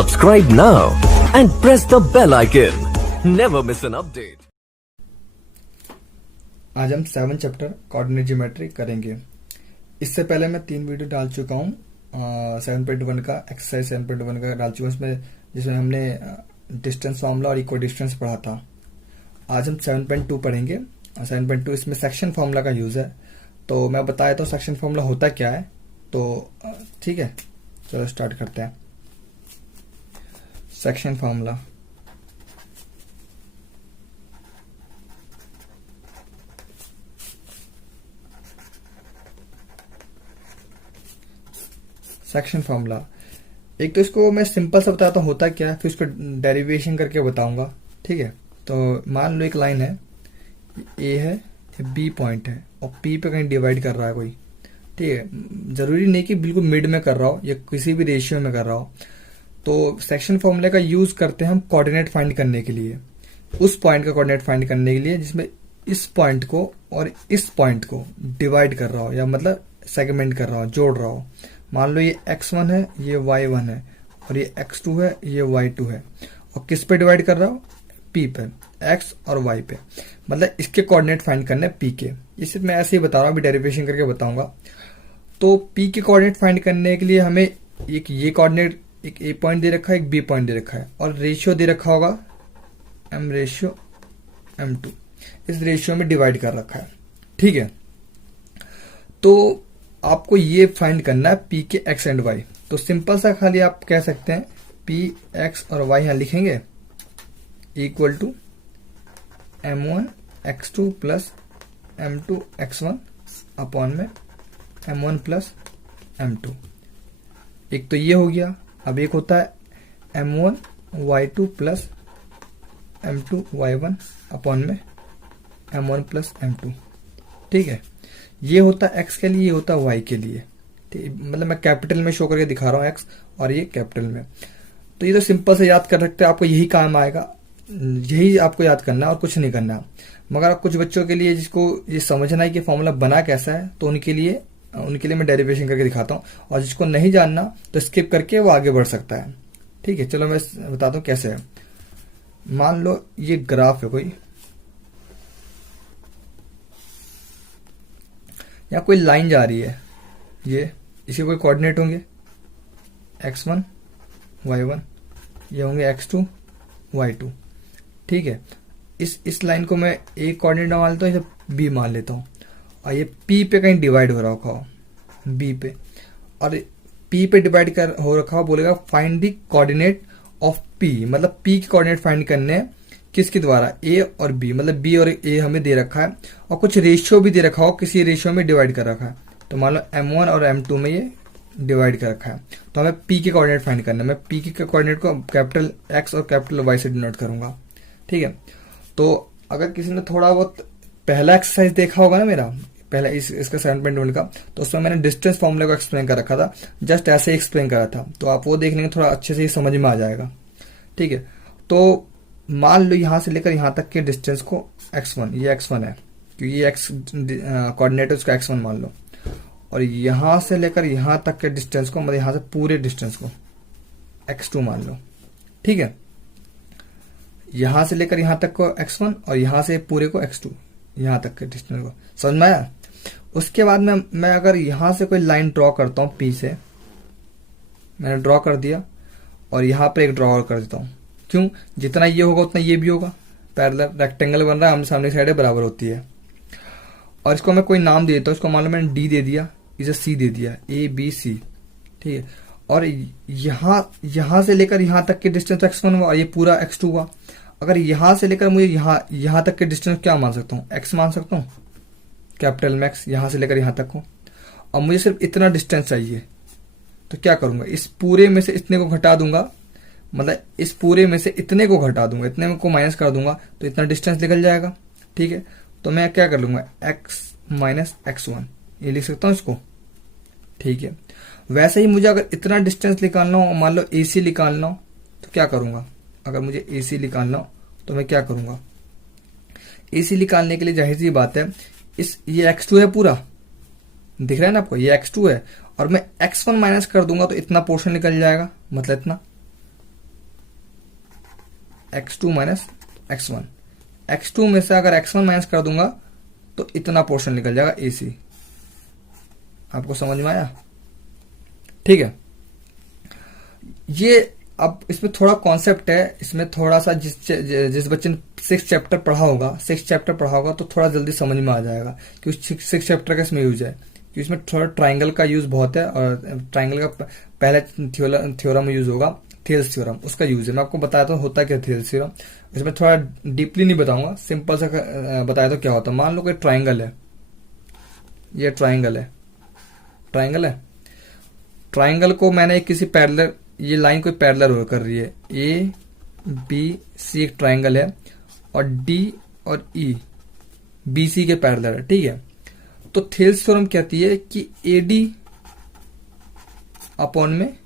Subscribe now and press the bell icon. Never miss an update. आज हम 7 chapter coordinate geometry करेंगे। इससे पहले मैं 3 वीडियो डाल चुका हूँ। 7.1 का एक्सरसाइज 7.1 का डाल चुका हूँ, इसमें जिसमें हमने डिस्टेंस फार्मूला और इक्वल डिस्टेंस पढ़ा था। आज हम 7.2 पढ़ेंगे। 7.2 इसमें सेक्शन फार्मूला का यूज है। तो मैं बताया तो सेक्शन फार्मूला होता क्या है। तो ठीक है, चलो स्टार्ट करते हैं। सेक्शन फार्मूला सेक्शन फार्मूला एक तो इसको मैं सिंपल सा बताता हूँ होता क्या है, फिर उसको डेरिवेशन करके बताऊंगा। ठीक है, तो मान लो एक लाइन है, ए है, बी पॉइंट है और पी पे कहीं डिवाइड कर रहा है कोई। ठीक है, जरूरी नहीं कि बिल्कुल मिड में कर रहा हो या किसी भी रेशियो में कर रहा हो। तो सेक्शन फॉर्मूले का यूज करते हैं हम कोऑर्डिनेट फाइंड करने के लिए, उस पॉइंट का कोऑर्डिनेट फाइंड करने के लिए जिसमें इस पॉइंट को और इस पॉइंट को डिवाइड कर रहा हो या मतलब सेगमेंट कर रहा हो, जोड़ रहा हो। मान लो ये x1 है, ये y1 है और ये x2 है, ये y2 है और किस पे डिवाइड कर रहा हो? p पे, x और y पे। मतलब इसके कोऑर्डिनेट फाइंड करने p के। इसे मैं ऐसे ही बता रहा हूँ, अभी डेरिवेशन करके बताऊंगा। तो p के कोऑर्डिनेट फाइंड करने के लिए हमें एक ये कोऑर्डिनेट, एक a पॉइंट दे रखा है, एक b पॉइंट दे रखा है और रेशियो दे रखा होगा m रेशियो m2। इस रेशियो में डिवाइड कर रखा है। ठीक है, तो आपको ये फाइंड करना है p के x एंड y। तो सिंपल सा खाली आप कह सकते हैं p x और y यहां लिखेंगे equal to m1 x2 plus m2 x1 upon में m1 प्लस m2। एक तो ये हो गया। अब एक होता है m1 y2 plus m2 y1 upon में m1 प्लस m2। ठीक है, ये होता है x के लिए, ये होता है y के लिए। ठीक, मतलब मैं कैपिटल में शो करके दिखा रहा हूँ x और ये कैपिटल में। तो ये तो सिंपल से याद कर सकते हैं, आपको यही काम आएगा, यही आपको याद करना है और कुछ नहीं करना। मगर कुछ बच्चों के लिए जिसको ये समझना है कि फॉर्मूला बना कैसा है, तो उनके लिए मैं डेरिवेशन करके दिखाता हूँ। और जिसको नहीं जानना तो स्किप करके वो आगे बढ़ सकता है। ठीक है, चलो मैं बताता हूँ कैसे है। मान लो ये ग्राफ है कोई, या कोई लाइन जा रही है, ये इसके कोई कोऑर्डिनेट होंगे x1 y1, ये होंगे x2 y2। ठीक है, इस लाइन को मैं a कोऑर्डिनेट मान लेता हूँ, इसे b मान लेता हूँ और ये p पे कहीं डिवाइड हो रखा हो, b पे, और p पे डिवाइड कर हो रखा हो, बोलेगा find the coordinate of p। मतलब p के कोऑर्डिनेट फाइंड करने हैं किसके द्वारा? a और b। मतलब b और a हमें दे रखा है और कुछ रेशियो भी दे रखा हो, किसी रेशियो में डिवाइड कर रखा है। तो मान लो m1 और m2 में ये डिवाइड कर रखा है। तो हमें p के कोऑर्डिनेट फाइंड करना है। मैं p के कोऑर्डिनेट को कैपिटल x और कैपिटल y से डिनोट करूंगा। ठीक है, तो अगर किसी ने थोड़ा बहुत पहला एक्सरसाइज देखा होगा ना मेरा, पहला इसका 7.1 का, तो उसमें मैंने डिस्टेंस फॉर्मूले को एक्सप्लेन कर रखा था। जस्ट ऐसे एक्सप्लेन करा था, तो आप वो देख लेंगे, थोड़ा अच्छे से समझ में आ जाएगा। ठीक है, तो मान लो यहां से लेकर यहां तक के डिस्टेंस को x1, ये x1 है क्योंकि ये x कोऑर्डिनेट है, उसका x1 मान लो। और यहां से लेकर यहां तक के डिस्टेंस को, मतलब यहां से पूरे डिस्टेंस को x2 मान लो। ठीक है, यहां से लेकर यहां तक को x1 और यहां से पूरे को x2, यहां तक के डिस्टेंस को। समझ में आया? उसके बाद मैं अगर यहां से कोई लाइन ड्रॉ करता हूं, p से मैंने ड्रॉ कर दिया और यहां पर एक ड्रॉ कर देता हूं। क्यों? जितना ये होगा उतना ये भी होगा। पैरेलल रेक्टेंगल बन रहा है, हम सामने साइड बराबर होती है। और इसको मैं कोई नाम दे देता हूँ। इसको मान लो मैंने डी दे दिया, इसे सी दे दिया, ए बी सी। ठीक है, और यहां से लेकर यहां तक के डिस्टेंस x1 हुआ और ये पूरा x2 हुआ। अगर यहां से लेकर मुझे यहां तक के डिस्टेंस क्या मान सकता हूँ? x मान सकता हूँ, कैपिटल में x, यहां से लेकर यहां तक हो। और मुझे सिर्फ इतना डिस्टेंस चाहिए, तो क्या करूंगा? इस पूरे में से इतने को घटा दूंगा, मतलब इस पूरे में से इतने को घटा दूंगा, इतने को माइनस कर दूंगा, तो इतना डिस्टेंस निकल जाएगा। ठीक है, तो मैं क्या कर लूंगा? x माइनस x1, ये लिख सकता हूं इसको। ठीक है, वैसे ही मुझे अगर इतना डिस्टेंस निकालना हो, मान लो AC निकालना हो, तो क्या करूंगा? अगर मुझे AC निकालना हो तो मैं क्या करूंगा? AC निकालने के लिए जाहिर सी बात है, ये x2 है पूरा, दिख रहा है ना आपको, ये x2 है और मैं x1 माइनस कर दूंगा तो इतना पोर्शन निकल जाएगा, मतलब इतना। x2 minus x1। x2 में से अगर x1 माइनस कर दूंगा तो इतना पोर्शन निकल जाएगा AC। आपको समझ में आया? ठीक है। ये अब इसमें थोड़ा कॉन्सेप्ट है, इसमें थोड़ा सा जिस बच्चे ने 6 चैप्टर पढ़ा होगा तो थोड़ा जल्दी समझ में आ जाएगा कि 6 चैप्टर का इसमें यूज है, कि इसमें थोड़ा ट्राइंगल का यूज बहुत है, और ट्राइंगल का पहले थ्योरम यूज होगा, थेल्स थ्योरम, उसका यूज है। मैं आपको बताता हूँ होता क्या थेल्स थ्योरम। इसमें थोड़ा डीपली नहीं बताऊंगा, सिंपल सा बताया तो क्या होता है। मान लो कोई ट्राइंगल है, ये ट्राइंगल है, ट्राइंगल को मैंने किसी पैरेलल, ये लाइन कोई पैरेलल कर रही है, ए बी सी एक ट्राइंगल है, और डी और ई बी सी के पैरेलल है, ठीक है। तो थेल्स थ्योरम कहती है कि ए डी अपॉन में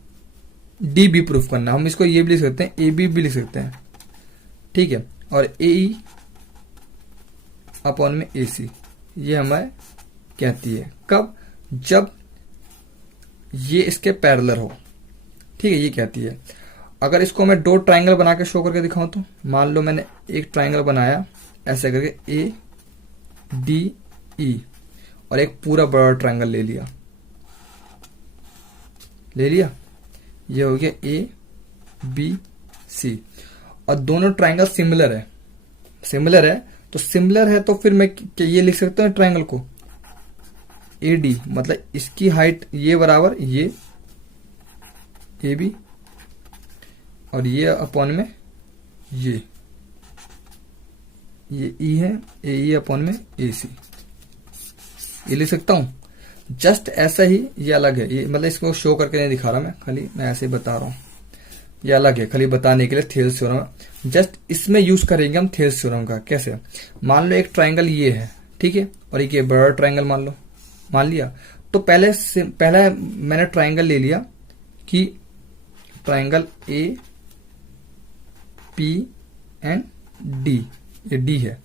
डी बी प्रूफ करना। हम इसको ये भी लिख सकते हैं, ए बी भी लिख सकते हैं, ठीक है। और ए ई अपॉन में ए सी, ये हमें कहती है कब, जब ये इसके पैरेलल हो, ठीक है, ये कहती है। अगर इसको मैं 2 ट्राइंगल बना के शो करके दिखाऊं तो मान लो मैंने एक ट्राइंगल बनाया ऐसे करके ए डी ई, और एक पूरा बड़ा ट्राइंगल ले लिया, ये हो गया ए बी सी, और दोनों ट्राइंगल सिमिलर है तो फिर मैं ये लिख सकता हूँ ट्राइंगल को ए डी, मतलब इसकी हाइट ये बराबर ये ए बी, और ये अपॉन में ये ई है, ए ई अपॉन में ए सी, ये लिख सकता हूं। जस्ट ऐसा ही ये अलग है, ये मतलब इसको शो करके नहीं दिखा रहा मैं, खाली मैं ऐसे ही बता रहा हूं, ये अलग है, खाली बताने के लिए थेल्स थ्योरम। जस्ट इसमें यूज करेंगे हम थेल्स थ्योरम का। कैसे? मान लो एक ट्राइंगल ये है, ठीक है, और एक ये बड़ा ट्राइंगल मान लिया, तो पहले मैंने ट्राइंगल ले लिया कि triangle A P and D, ये डी है,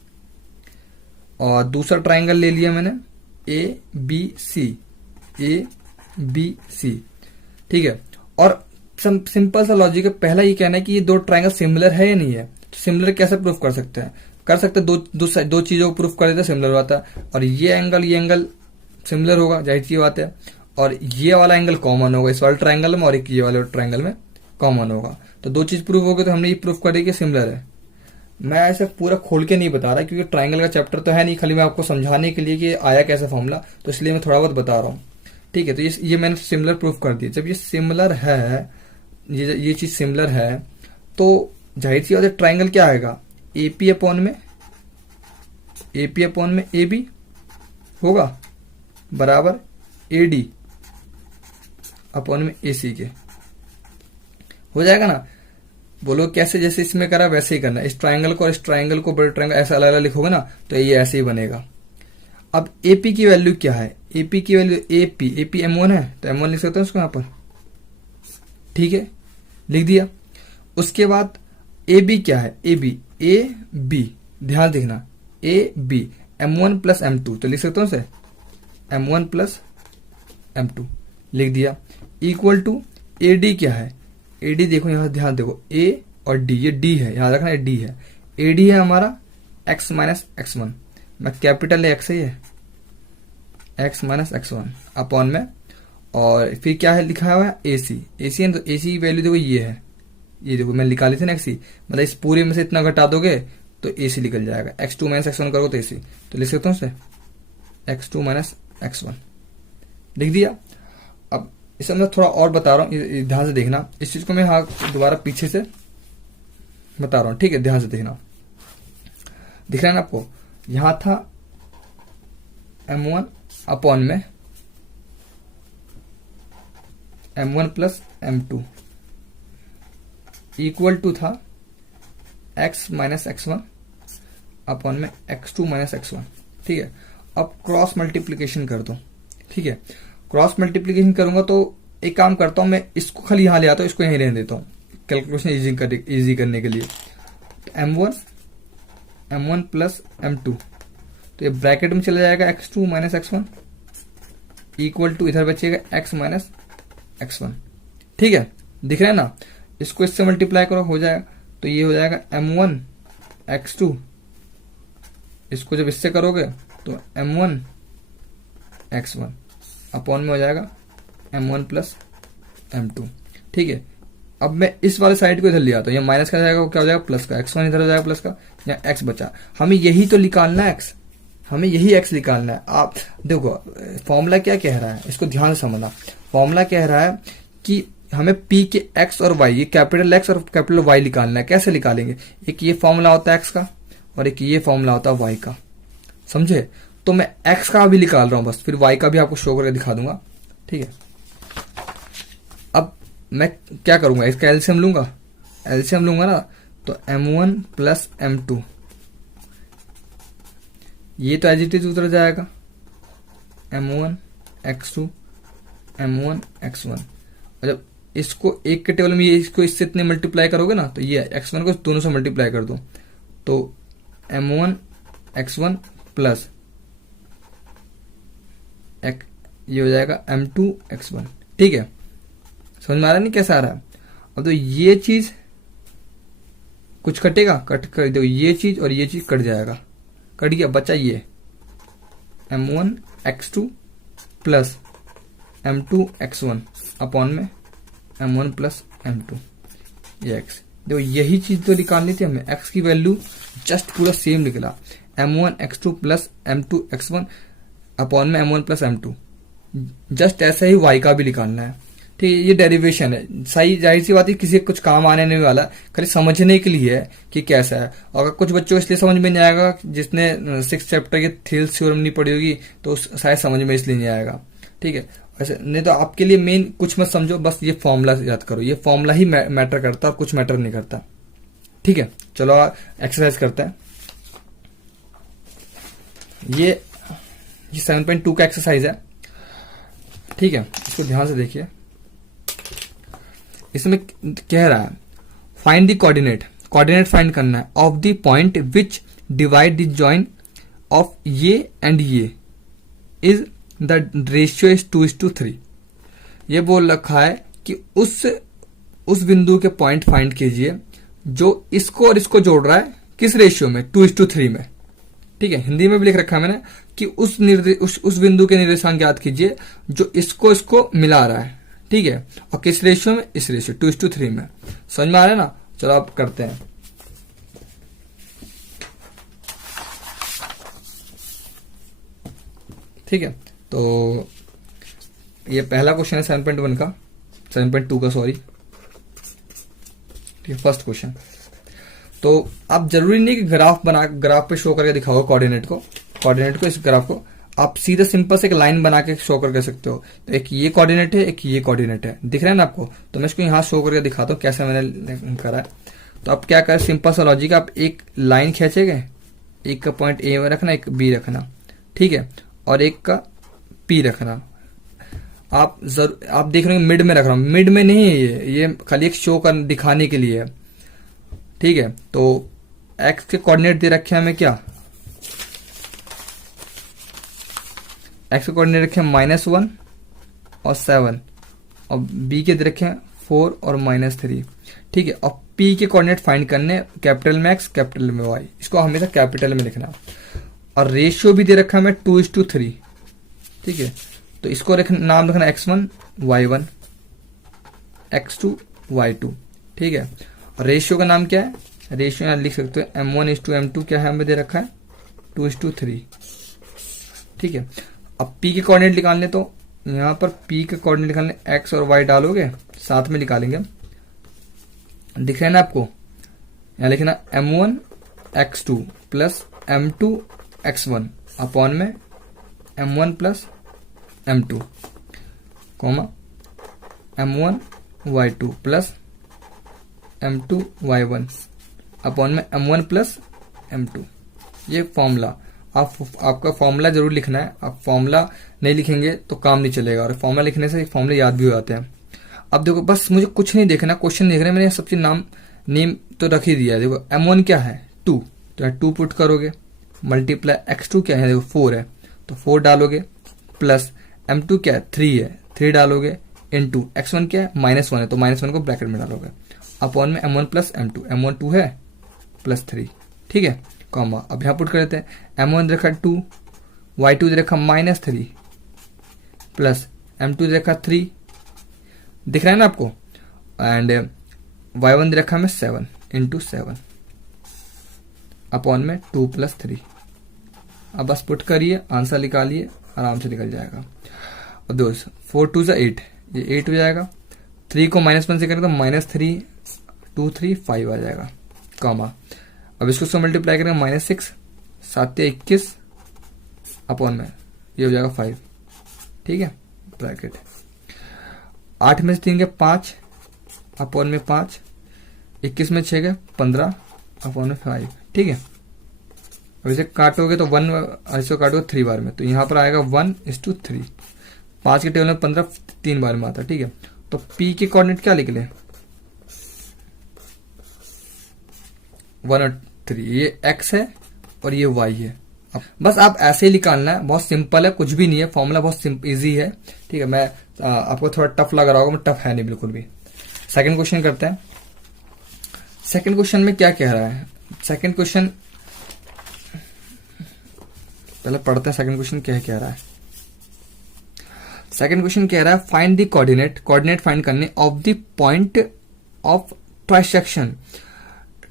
और दूसरा ट्राइंगल ले लिया मैंने ए बी सी, ठीक है। और सिंपल सा लॉजिक है, पहला ये कहना है कि ये 2 ट्राइंगल सिमिलर है या नहीं है। तो सिमिलर कैसे प्रूफ कर सकते हैं? दो चीजों को प्रूफ कर देते हैं, सिमिलर होता है। और ये एंगल सिमिलर होगा, जाहिर सी बात है, और ये वाला एंगल कॉमन होगा इस वाले ट्राइंगल में, और एक ये वाले ट्राइंगल में कॉमन होगा। तो 2 चीज प्रूफ हो गई, तो हमने ये प्रूफ कर दी कि सिमिलर है। मैं ऐसे पूरा खोल के नहीं बता रहा क्योंकि ट्राइंगल का चैप्टर तो है नहीं, खाली मैं आपको समझाने के लिए कि आया कैसा फॉर्मूला, तो इसलिए मैं थोड़ा बहुत बता रहा हूँ, ठीक है। तो ये मैंने सिमिलर प्रूफ कर दिया। जब ये सिमिलर है, ये चीज सिमिलर है, तो जाहिर सी बात है ट्राइंगल क्या आएगा, एपी अपॉन में ए बी होगा बराबर ए डी अपॉन में ए सी के, हो जाएगा ना। बोलो कैसे? जैसे इसमें करा वैसे ही करना, इस ट्राइंगल को और इस ट्राइंगल को बड़े ट्राइंगल ऐसा अलग अलग लिखोगे ना, तो ये ऐसे ही बनेगा। अब एपी की वैल्यू क्या है? एपी की वैल्यू एपी M1 है, तो M1 लिख सकते हैं उसको यहां पर, ठीक है, लिख दिया। उसके बाद ए बी क्या है? ए बी, ध्यान देखना, A B M1 plus M2, तो लिख सकते हो उसे M1 प्लस M2, लिख दिया। इक्वल टू ए डी क्या है? ए डी देखो यहां, ध्यान देखो, ए और डी, ये डी है, याद रखना, ये डी है। ए डी है हमारा x माइनस x1, मैं कैपिटल एक्स ही है, x माइनस x1 अपॉन में, और फिर क्या है लिखा हुआ है ए सी है, तो ए सी की वैल्यू देखो ये है, ये देखो मैं निकाली थी ना एक्स, मतलब इस पूरे में से इतना घटा दोगे तो ए सी निकल जाएगा, x2 माइनस x1 करोगे तो ए सी, तो लिख सकता हूँ उसे x2 माइनस x1, लिख दिया। अब इसे मैं थोड़ा और बता रहा हूँ, ध्यान से देखना, इस चीज को मैं हाँ दोबारा पीछे से बता रहा हूँ, ठीक है, ध्यान से देखना, दिख रहा है ना आपको, यहां था M1 अपॉन में M1 plus M2 equal to था x माइनस x1 अपॉन में x2 माइनस x1, ठीक है। अब क्रॉस मल्टीप्लीकेशन कर दो, ठीक है, क्रॉस मल्टीप्लीकेशन करूंगा तो एक काम करता हूं, मैं इसको खाली यहां ले आता हूं, इसको यहीं रहने देता हूं कैलकुलेशन इजी करने के लिए। M1 प्लस M2, तो ये ब्रैकेट में चला जाएगा x2 minus x1 equal to इधर बचेगा x माइनस x1, ठीक है, दिख रहा है ना। इसको इससे मल्टीप्लाई करो, हो जाएगा तो ये हो जाएगा m1 x2, इसको जब इससे करोगे तो m1 x1 अपॉन में हो जाएगा m1 प्लस m2। ठीक है, अब मैं इस वाले साइड को इधर ले आता हूँ, ये माइनस का जाएगा, वो क्या हो जाएगा प्लस का, x1 इधर हो जाएगा प्लस का, यहाँ x बचा। हमें यही तो निकालना है x, हमें यही x निकालना है। आप देखो फॉर्मूला क्या कह रहा है, इसको ध्यान से समझना। फॉर्मूला कह रहा है कि हमें p के x और y, ये कैपिटल x और कैपिटल y निकालना है। कैसे निकालेंगे, एक ये फॉर्मूला होता है x का और एक ये फॉर्मूला होता है y का, समझे। तो मैं x का भी निकाल रहा हूं बस, फिर y का भी आपको शो करके दिखा दूंगा। ठीक है, अब मैं क्या करूंगा, इसका एलसीएम लूंगा, एलसीएम लूंगा ना, तो m1 प्लस m2, ये तो एज इट इज उतर जाएगा, m1 x2 m1 x1। और जब इसको एक के टेबल में ये इसको इससे इतने मल्टीप्लाई करोगे ना, तो ये x1 को दोनों से मल्टीप्लाई कर दो, तो m1 x1 प्लस ये हो जाएगा m2 x1। ठीक है, समझ में आ रहा नहीं कैसा आ रहा है। अब तो ये चीज कुछ कटेगा, कट कर दो, ये चीज और ये चीज कट जाएगा, कट गया, बचा ये m1 x2 plus m2 x1 upon में m1 प्लस m2, ये x। देखो यही चीज तो निकालनी थी हमें, x की वैल्यू जस्ट पूरा सेम निकला, m1 x2 plus m2 x1 upon में m1 प्लस m2। जस्ट ऐसा ही y का भी निकालना है। ठीक है, ये डेरिवेशन है, सही जाहिर सी बात है, किसी कुछ काम आने नहीं वाला, खाली समझने के लिए है कि कैसा है। और कुछ बच्चों को इसलिए समझ में नहीं आएगा जिसने 6th चैप्टर के थेल्स थ्योरम नहीं पढ़ी होगी, तो शायद समझ में इसलिए नहीं आएगा। ठीक है, वैसे नहीं तो आपके लिए मेन कुछ मत समझो, बस ये फॉर्मूला याद करो, ये फॉर्मूला ही मैटर करता है, कुछ मैटर नहीं करता। ठीक है, चलो एक्सरसाइज करते हैं। ये 7.2 का एक्सरसाइज है। ठीक है, इसको ध्यान से देखिए, इसमें कह रहा है find the coordinate, coordinate find करना है of the point which divide the join of ये एंड ये इज द रेशियो इज 2:3। ये बोल रखा है कि उस बिंदु के पॉइंट फाइंड कीजिए जो इसको और इसको जोड़ रहा है, किस रेशियो में, 2:3 में। ठीक है, हिंदी में भी लिख रखा है मैंने कि उस बिंदु के निर्देशांक ज्ञात कीजिए जो इसको मिला रहा है। ठीक है, और किस रेशियो में, इस रेशियो 2:3 में। समझ में आ रहा है ना। चलो आप करते हैं। ठीक है, तो ये पहला क्वेश्चन है 7.1 का, 7.2 का सॉरी। ठीक है, फर्स्ट क्वेश्चन। तो आप जरूरी नहीं कि ग्राफ पे शो करके दिखाओ कोऑर्डिनेट को, इस ग्राफ को आप सीधा सिंपल से एक लाइन बना के शो कर सकते हो। तो एक ये कोऑर्डिनेट है, एक ये कोऑर्डिनेट है, दिख रहा है ना आपको। तो मैं इसको यहाँ शो करके दिखाता हूँ कैसे मैंने करा है। तो आप क्या करें, सिंपल सा लॉजिक, आप एक लाइन खींचेंगे, एक का पॉइंट ए में रखना, एक बी रखना। ठीक है, और एक का पी रखना। आप देख रहे हो मिड में रख रहा हूँ, मिड में नहीं है ये खाली एक शो कर दिखाने के लिए है। ठीक है, तो एक्स के कोऑर्डिनेट दे रखे हैं हमें क्या, एक्स के कोऑर्डिनेट रखे हैं -1 और 7, और बी के दे रखे हैं 4 और -3। ठीक है, और पी के कोऑर्डिनेट फाइंड करने, कैपिटल में एक्स कैपिटल में वाई, इसको हमेशा कैपिटल में लिखना। और रेशियो भी दे रखा है हमें 2:3। ठीक है, तो इसको नाम रखना x1 y1 x2 y2। ठीक है, और रेशियो का नाम क्या है, रेशियो यहां लिख सकते हो m1:m2 क्या है हमें दे रखा है 2:3। ठीक है, अब p के कोऑर्डिनेट निकालने, तो यहां पर p के कोऑर्डिनेट निकालने x और y डालोगे, साथ में निकालेंगे। दिख रहा है ना आपको, यहां लिखना m1 x2 plus m2 x1 upon में m1 plus m2 comma m1 y2 plus m2 y1 upon में m1 प्लस m2। ये फॉर्मूला आपका फॉर्मूला जरूर लिखना है। आप फॉर्मूला नहीं लिखेंगे तो काम नहीं चलेगा, और फॉर्मूला लिखने से फॉर्मूले याद भी हो जाते हैं। अब देखो बस मुझे कुछ नहीं देखना, क्वेश्चन देख रहे हैं, मैंने सब चीज नेम तो रख ही दिया है। देखो m1 क्या है 2, तो 2 पुट करोगे, मल्टीप्लाई x2 क्या है, देखो 4 है तो 4 डालोगे, प्लस m2 क्या है 3 है, 3 डालोगे, इनटू x1 क्या है -1 है तो -1 को ब्रैकेट में डालोगे, अपॉन में m1 प्लस m2, m1 2 है प्लस 3, ठीक है, कॉमा। अब यहाँ पुट कर देते हैं, m1 दे रखा 2, y2 दे रखा -3 प्लस m2 दे रखा 3, दिख रहा है ना आपको, एंड y1 दे रखा में 7 इंटू 7 अपॉन में 2 प्लस 3। अब बस पुट करिए, आंसर निकालिए, आराम से निकल जाएगा। और दोस्त 4 2 से 8, ये 8 हो जाएगा। 3 को -1 से करें तो -3 2 3 5 आ जाएगा, कॉमा। अब इसको से मल्टीप्लाई करेंगे -6 7 21 अपॉन में ये हो जाएगा 5, ठीक है, ब्रैकेट। 8 में से 3 के 5 अपॉन में 5, 21 में 6 के 15 अपॉन में 5, ठीक है। अब इसे काटोगे तो 1, इसको काटोगे 3 बार में, तो यहाँ पर आएगा 1:3। 5 के टेबल में 15 3 बार में आता है, ठीक है। तो P के कोऑर्डिनेट क्या लिख लें, 1 और 3, ये x है और ये y है। अब बस आप ऐसे ही निकालना है, बहुत सिंपल है, कुछ भी नहीं है, फॉर्मूला बहुत इजी है, ठीक है। मैं आपको थोड़ा टफ लग रहा होगा, मैं टफ है नहीं बिल्कुल भी। सेकंड क्वेश्चन करते हैं। सेकंड क्वेश्चन में क्या कह रहा है, सेकंड क्वेश्चन पहले पढ़ते हैं, सेकंड क्वेश्चन क्या कह रहा है। सेकंड क्वेश्चन कह रहा है find the coordinate, coordinate find करने of the point of trisection,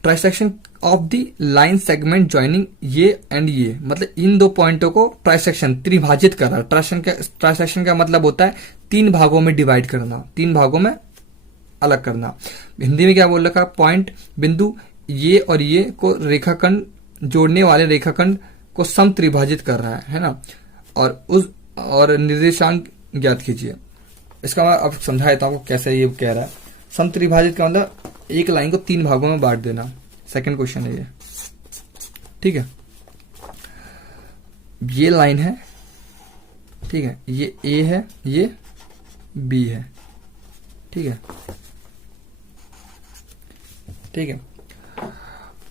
trisection of the line segment joining ये एंड ये, मतलब इन दो पॉइंटों को ट्राइसेक्शन त्रिभाजित कर रहा है। ट्राइसेक्शन का मतलब होता है 3 भागों में डिवाइड करना, 3 भागों में अलग करना। हिंदी में क्या बोल रखा है, पॉइंट बिंदु ये और ये को रेखाखंड जोड़ने वाले रेखाखंड को सम त्रिभाजित कर रहा है ना, और निर्देशांक ज्ञात कीजिए। इसका मैं अब समझा देता हूं कैसे ये कह रहा है। सम त्रिभाजित का मतलब एक लाइन को 3 भागों में बांट देना। सेकंड क्वेश्चन है ये, ठीक है। ये लाइन है, ठीक है, ये ए है, ये बी है, ठीक है, ठीक है।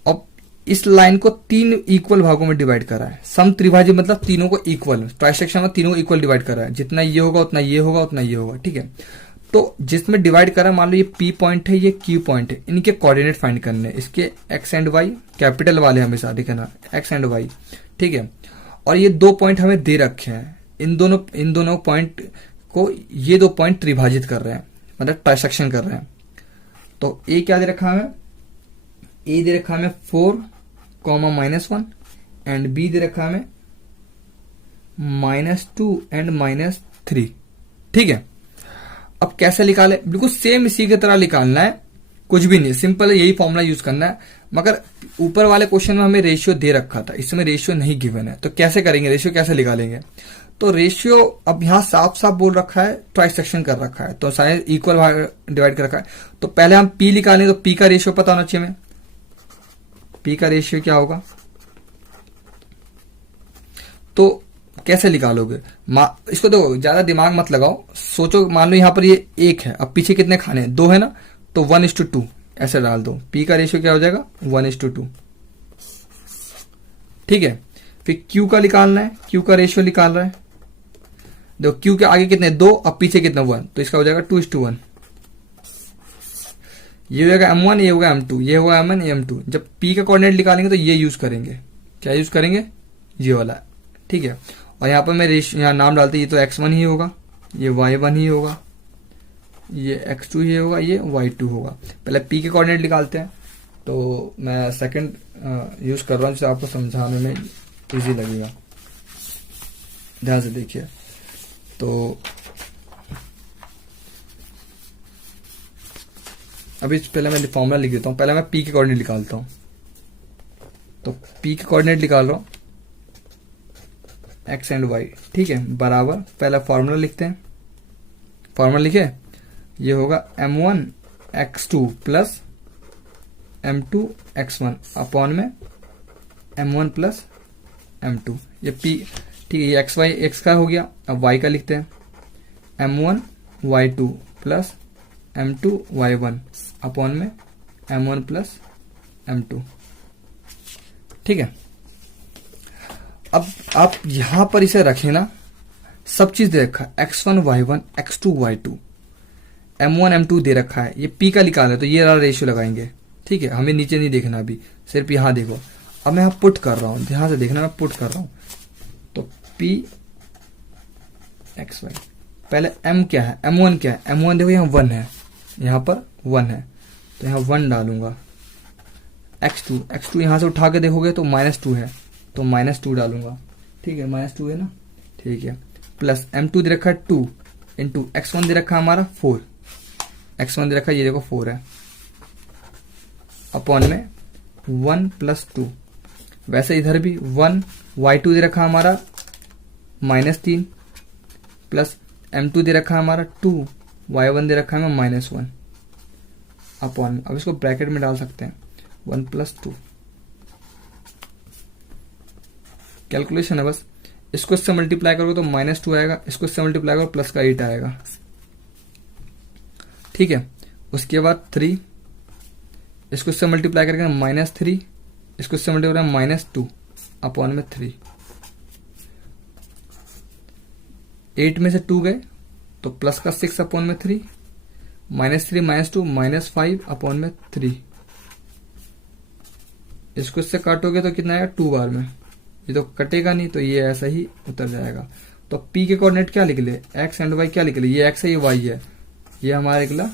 अब इस लाइन को 3 इक्वल भागों में डिवाइड करा है। सम त्रिभाजित मतलब तीनों को इक्वल, ट्राइसेक्शन में तीनों को इक्वल डिवाइड करा है, जितना ये होगा उतना ये होगा उतना ये होगा, ठीक है। तो जिसमें डिवाइड करा, मान लो ये P पॉइंट है, ये Q पॉइंट है, इनके कोऑर्डिनेट फाइंड करने, इसके x एंड y कैपिटल वाले हमेशा दिखना, x एंड y, ठीक है। और ये 2 पॉइंट हमें दे रखे हैं, इन दोनों पॉइंट को ये 2 पॉइंट त्रिभाजित कर रहे हैं, मतलब ट्राइसेक्शन कर रहे हैं। तो A क्या दे रखा है, A दे रखा है 4, -1 एंड B दे रखा है -2 एंड -3, ठीक है। अब कैसे निकाले, बिल्कुल सेम इसी की तरह निकालना है, कुछ भी नहीं, सिंपल यही फॉर्मूला यूज करना है। मगर ऊपर वाले क्वेश्चन में हमें रेशियो दे रखा था, इसमें रेशियो नहीं गिवन है, तो कैसे करेंगे, रेशियो कैसे निकालेंगे। तो रेशियो अब यहां साफ साफ बोल रखा है, ट्राइसेक्शन कर रखा है, तो सारे इक्वल भाग डिवाइड कर रखा है। तो पहले हम P निकालें, तो P का रेशियो पता होना चाहिए हमें। P का रेशियो क्या होगा, तो कैसे निकालोगे, इसको तो ज्यादा दिमाग मत लगाओ, सोचो। मान लो यहां पर ये 1 है, अब पीछे कितने खाने हैं, 2 है ना, तो 1:2 ऐसे डाल दो। P का रेशियो क्या हो जाएगा, 1:2, ठीक है। फिर Q का निकालना है, Q का रेशियो निकाल रहा है, देखो Q के आगे कितने 2, अब पीछे कितना 1, तो इसका हो जाएगा 2:1। ये हो जाएगा M1, ये होगा M2, ये होगा M1, ये M2। जब P का कोऑर्डिनेट निकालेंगे तो ये यूज करेंगे, क्या यूज करेंगे, ये वाला, ठीक है। और यहाँ पर मैं यहाँ नाम डालते, ये तो x1 ही होगा, ये y1 ही होगा, ये x2 ही होगा, ये y2 होगा। पहले P के कोऑर्डिनेट निकालते हैं, तो मैं सेकंड यूज कर रहा हूँ जिससे आपको समझाने में इजी लगेगा, ध्यान से देखिए। तो अभी पहले मैं फॉर्मूला लिख देता हूँ, पहले मैं P के कोऑर्डिनेट निकालता हूँ। तो P के कोऑर्डिनेट निकाल रहा हूँ, x एंड y, ठीक है, बराबर, पहला फॉर्मूला लिखते हैं। फॉर्मूला लिखे, ये होगा m1 x2 plus m2 x1 upon में m1 प्लस m2, ये P, ठीक है। ये xy x का हो गया, अब y का लिखते हैं, m1 y2 plus m2 y1 upon में m1 प्लस m2, ठीक है। अब आप यहां पर इसे रखें ना, सब चीज दे रखा, x1 y1 x2 y2, M1 M2 दे रखा है, ये P का निकाल है तो ये वाला रेशियो लगाएंगे। ठीक है, हमें नीचे नहीं देखना अभी, सिर्फ यहाँ देखो। अब मैं यहाँ पुट कर रहा हूँ, ध्यान से देखना, मैं पुट कर रहा हूँ। तो P XY, पहले M क्या है, M1 क्या है, M1 देखो यहाँ 1 है, यहाँ पर 1 है, तो यहाँ 1 डालूंगा। X2 यहाँ से उठा के देखोगे तो -2 है, तो -2 डालूंगा। ठीक है, -2 है ना, ठीक है। प्लस M2 दे रखा है 2 इंटू X1 दे रखा है हमारा 4, X1 दे रखा है ये देखो 4 है, अपॉन में 1 + 2। वैसे इधर भी 1, Y2 दे रखा है हमारा -3 प्लस M2 दे रखा है हमारा 2, Y1 दे रखा है -1 अपॉन में, अब इसको ब्रैकेट में डाल सकते हैं 1 + 2। कैलकुलेशन है बस, इसको इससे मल्टीप्लाई करोगे तो -2 आएगा, इसको इससे मल्टीप्लाई करो प्लस का 8 आएगा। ठीक है, उसके बाद 3, इसको इससे मल्टीप्लाई करके -3, इसको इससे मल्टीप्लाई -2 अपॉन में 3। 8 में से 2 गए तो प्लस का 6 अपॉन में 3, -3 -2 -5 अपॉन में 3। इसको इससे काटोगे तो कितना आएगा 2 बार में, ये तो कटेगा नहीं, तो ये ऐसा ही उतर जाएगा। तो P के कोऑर्डिनेट क्या लिख ले, X एंड Y क्या लिख ले, ये X है ये Y है, ये हमारा निकला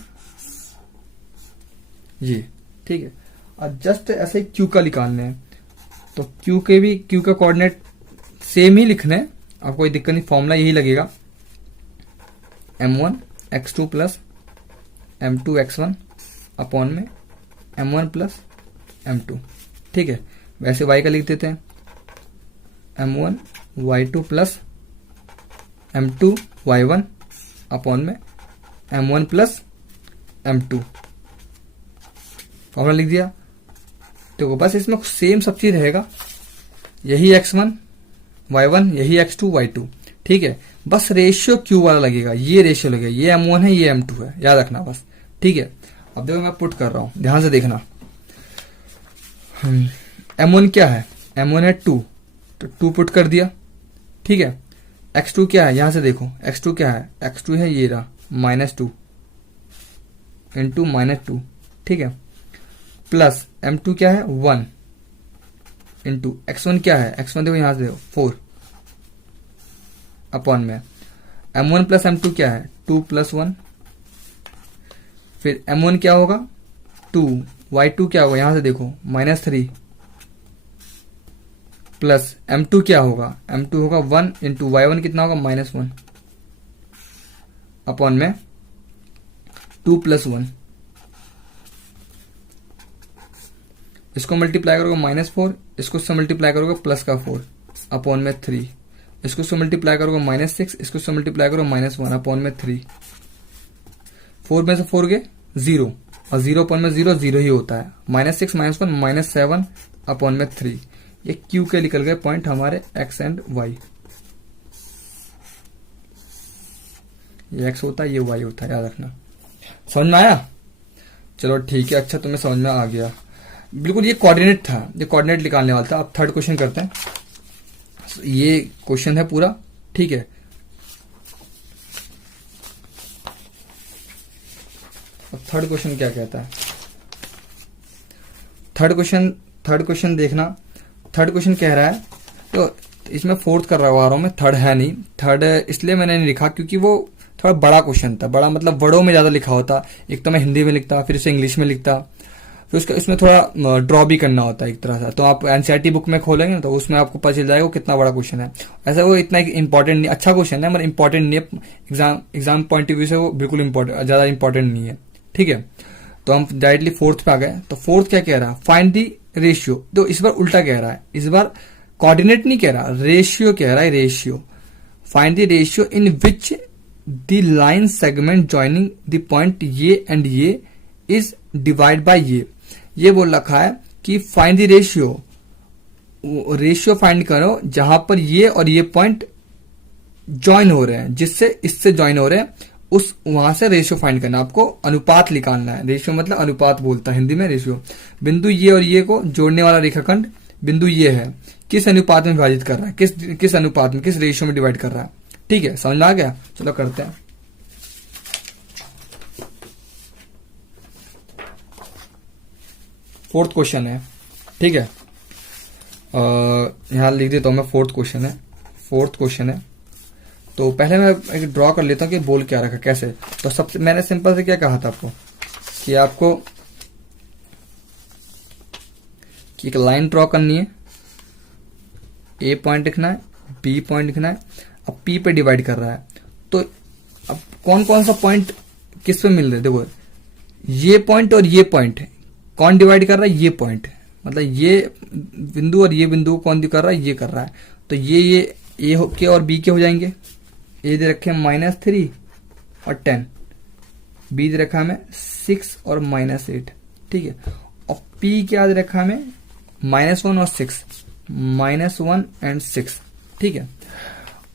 ये। ठीक है, और जस्ट ऐसे ही Q का निकालने हैं, तो Q का कोऑर्डिनेट सेम ही लिखना है, आपको कोई दिक्कत नहीं, फॉर्मूला यही लगेगा, M1 X2 plus M2 X1 upon में M1 प्लस M2। ठीक है, वैसे Y का लिख देते हैं M1 Y2 plus M2 Y1 upon में M1 प्लस M2, फॉर्मूला लिख दिया। तो बस इसमें सेम सब चीज रहेगा, यही X1 Y1, यही X2 Y2। ठीक है, बस रेशियो Q वाला लगेगा, ये रेशियो लगेगा, ये M1 है ये M2 है, याद रखना बस। ठीक है, अब देखो मैं पुट कर रहा हूं, ध्यान से देखना। M1 क्या है, M1 है 2, तो 2 पुट कर दिया। ठीक है, X2 क्या है, यहां से देखो X2 क्या है, X2 है ये रहा -2 इंटू -2। ठीक है, प्लस M2 क्या है 1 इंटू X1 क्या है, X1 देखो यहां से देखो 4 अपॉन में M1 प्लस M2 क्या है 2 + 1, फिर M1 क्या होगा 2, Y2 क्या होगा यहां से देखो -3 प्लस M2 क्या होगा, M2 होगा 1 इंटू Y1 कितना होगा -1 अपॉन में 2 + 1। इसको मल्टीप्लाई करोगे -4, इसको से मल्टीप्लाई करोगे प्लस का 4 अपॉन में 3, इसको से मल्टीप्लाई करोगे -6, इसको से मल्टीप्लाई करोगे -1 अपॉन में 3। 4 में से 4 गए 0, और 0 अपॉन में 0 0 ही होता है, -6 -1 -7 अपॉन में 3। ये Q के निकल गए पॉइंट हमारे X एंड Y, ये X होता है ये Y होता है, याद रखना। समझ में आया, चलो ठीक है, अच्छा तुम्हें समझ में आ गया बिल्कुल। ये कोऑर्डिनेट था, ये कोऑर्डिनेट निकालने वाला था। अब थर्ड क्वेश्चन करते हैं, ये क्वेश्चन है पूरा। ठीक है, अब थर्ड क्वेश्चन क्या कहता है, थर्ड क्वेश्चन देखना। थर्ड क्वेश्चन कह रहा है, तो इसमें फोर्थ कर रहा हूं मैं, थर्ड है नहीं। थर्ड इसलिए मैंने नहीं लिखा क्योंकि वो थोड़ा बड़ा क्वेश्चन था, बड़ा मतलब वर्डों में ज्यादा लिखा होता। एक तो मैं हिंदी में लिखता, फिर इसे इंग्लिश में लिखता, फिर उसका इसमें थोड़ा ड्रॉ भी करना होता है एक तरह से। तो आप एनसीईआरटी बुक में खोलेंगे तो उसमें आपको पता चल जाएगा वो कितना बड़ा क्वेश्चन है। ऐसा वो इतना इंपॉर्टेंट नहीं, अच्छा क्वेश्चन है मगर इंपॉर्टेंट नहीं है, एग्जाम पॉइंट ऑफ व्यू से वो बिल्कुल ज्यादा इंपॉर्टेंट नहीं है। ठीक है, तो हम डायरेक्टली फोर्थ पे आ गए। तो फोर्थ क्या कह रहा है, फाइंड दी रेशियो। तो इस बार उल्टा कह रहा है, इस बार कोऑर्डिनेट नहीं कह रहा, रेशियो कह रहा है, ratio. Find the ratio in which the line segment joining the point ये एंड ये इज डिवाइड बाय ये बोल रखा है कि find the ratio, ratio find करो जहां पर ये और ये पॉइंट ज्वाइन हो रहे हैं, जिससे इससे ज्वाइन हो रहे हैं, उस वहां से रेशियो फाइंड करना। आपको अनुपात निकालना है, रेशियो मतलब अनुपात बोलता है हिंदी में रेशियो। बिंदु ये और ये को जोड़ने वाला रेखाखंड बिंदु ये है, किस अनुपात में विभाजित कर रहा है, किस अनुपात में, किस रेशियो में डिवाइड कर रहा है। ठीक है, समझ में आ गया, चलो करते हैं। फोर्थ क्वेश्चन है, ठीक है। यहाँ लिख देता हूं मैं, फोर्थ क्वेश्चन है। तो पहले मैं एक ड्रॉ कर लेता हूँ कि बोल क्या रखा, कैसे। तो सबसे मैंने सिंपल से क्या कहा था आपको कि आपको कि एक लाइन ड्रॉ करनी है, ए पॉइंट लिखना है, बी पॉइंट लिखना है। अब पी पे डिवाइड कर रहा है, तो अब कौन कौन सा पॉइंट किस पे मिल रहे हैं, देखो ये पॉइंट और ये पॉइंट कौन डिवाइड कर रहा है, ये पॉइंट, मतलब ये बिंदु और ये बिंदु कौन कर रहा है, ये कर रहा है। तो ये ए के और बी के हो जाएंगे। ए दे रखे -3 और 10, बी दे रखा हमें 6 और -8, ठीक है। और पी क्या दे रखा हमें -1 और 6, -1 एंड 6, ठीक है।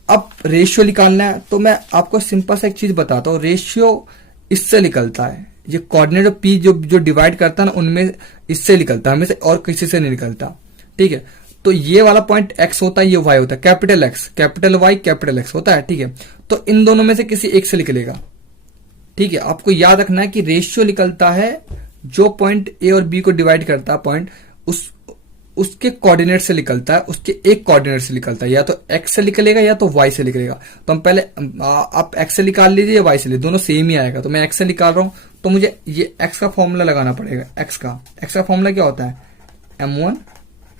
अब रेशियो निकालना है, तो मैं आपको सिंपल सा एक चीज बताता हूँ। रेशियो इससे निकलता है, ये कोऑर्डिनेट पी जो डिवाइड करता है ना, उनमें इससे निकलता है, हमें से और किसी से नहीं निकलता, ठीक है। तो ये वाला पॉइंट x होता है, ये y होता है, capital X capital Y capital X होता है, ठीक है। तो इन दोनों में से किसी एक से निकलेगा, ठीक है। आपको याद रखना है कि रेशियो निकलता है जो पॉइंट ए और बी को डिवाइड करता है पॉइंट, उसके कोऑर्डिनेट से निकलता है, उसके एक कोऑर्डिनेट से निकलता है, या तो x से निकलेगा या तो y से निकलेगा। तो हम पहले आप x से निकाल लीजिए या y से लीजिए, दोनों सेम ही आएगा। तो मैं x से निकाल रहा हूं, तो मुझे ये x का फॉर्मूला लगाना पड़ेगा। x का फॉर्मूला क्या होता है, m1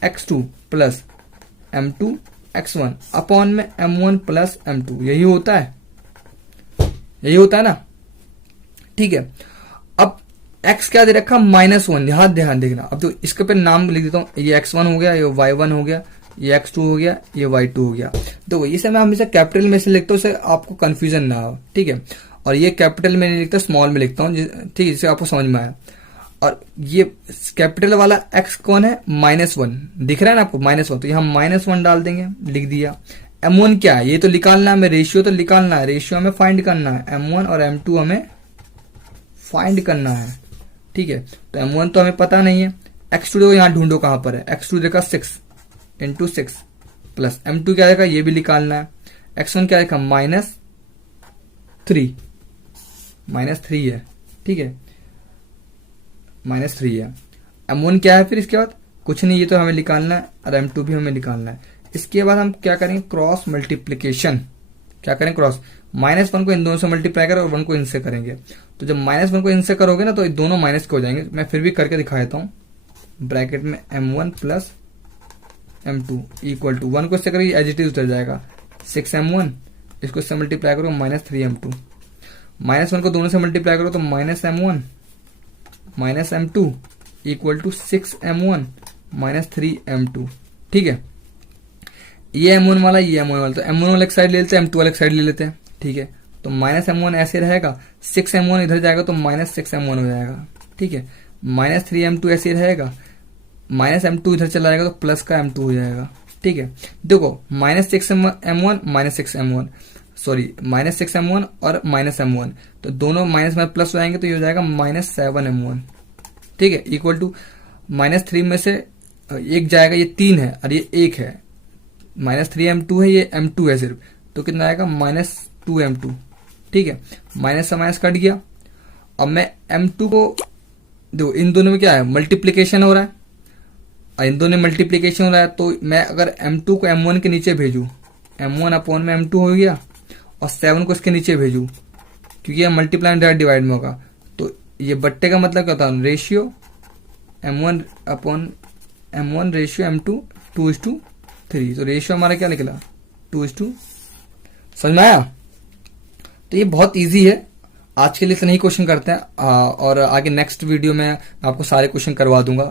x2 plus m2 x1 upon में m1 प्लस m2, यही होता है ना, ठीक है। अब x क्या दे रखा, -1, ध्यान देखना। अब तो इसके पे नाम लिख देता हूं, ये x1 हो गया, ये y1 हो गया, ये x2 हो गया, ये y2 हो गया। तो इसे मैं हमेशा कैपिटल में से लिखता हूं, इससे आपको कंफ्यूजन ना हो, ठीक है। और ये कैपिटल में नहीं लिखता, स्मॉल में लिखता हूं, ठीक है, जिससे आपको समझ में आया। और ये कैपिटल वाला x कौन है, -1 दिख रहा है ना आपको, -1, तो यहाँ -1 डाल देंगे, लिख दिया। m1 क्या है, ये तो निकालना है हमें, रेशियो तो निकालना है, रेशियो हमें फाइंड करना है, m1 और m2 हमें फाइंड करना है, ठीक है। तो m1 तो हमें पता नहीं है, x2 देखो यहाँ ढूंढो कहां पर है, x2 देखा 6 × 6 प्लस m2 क्या देखा, ये भी निकालना है। x1 क्या देखा, -3 है, ठीक है, -3 है। m1 क्या है फिर इसके बाद, कुछ नहीं, ये तो हमें निकालना है, और m2 भी हमें निकालना है। इसके बाद हम क्या करेंगे, क्रॉस मल्टीप्लीकेशन। क्या करें, क्रॉस, -1 को इन दोनों से मल्टीप्लाई करें और 1 को इनसे करेंगे। तो जब -1 को इनसे करोगे ना, तो ये दोनों माइनस के हो जाएंगे। मैं फिर भी करके दिखा देता हूं, ब्रैकेट में m1 plus m2 equal to 1 को इससे करेंगे, एज इट इज उतर जाएगा 6m1, इसको इससे मल्टीप्लाई करो -3m2, -1 को दोनों से मल्टीप्लाई करो तो -m1 -m2 equal to 6m1 -3m2, ठीक है। ये m1 वाला, ये m1 वाला, तो m1 वाला एक साइड ले लेते हैं, m2 वाला एक साइड ले लेते हैं, ठीक है। तो -m1 ऐसे रहेगा, 6m1 इधर जाएगा तो -6m1 हो जाएगा, ठीक है। -3m2 ऐसे रहेगा, -m2 इधर चला जाएगा तो प्लस का m2 हो जाएगा, ठीक है। देखो -6m1 सॉरी -6m1 और -m1, तो दोनों माइनस में प्लस हो जाएंगे, तो ये हो जाएगा -7m1, ठीक है, इक्वल टू -3 में से एक जाएगा, ये 3 है और ये 1 है, -3m2 है, ये m2 है सिर्फ, तो कितना आएगा -2m2, ठीक है। माइनस से माइनस कट गया। अब मैं m2 को देखो, इन दोनों में क्या है, मल्टीप्लीकेशन हो रहा है, और इन दोनों में मल्टीप्लीकेशन हो रहा है, तो मैं अगर m2 को m1 के नीचे भेजू, m1 अपॉन में m2 हो गया, और 7 को इसके नीचे भेजू, क्योंकि ये मल्टीप्लाई डायरेक्ट डिवाइड में होगा, तो ये बट्टे का मतलब क्या होता है, ratio m1 upon m1 ratio m2 2:3, तो रेशियो हमारा क्या निकला 2:, समझ में आया। तो ये बहुत इजी है, आज के लिए इतना ही क्वेश्चन करते हैं, और आगे नेक्स्ट वीडियो में आपको सारे क्वेश्चन करवा दूंगा।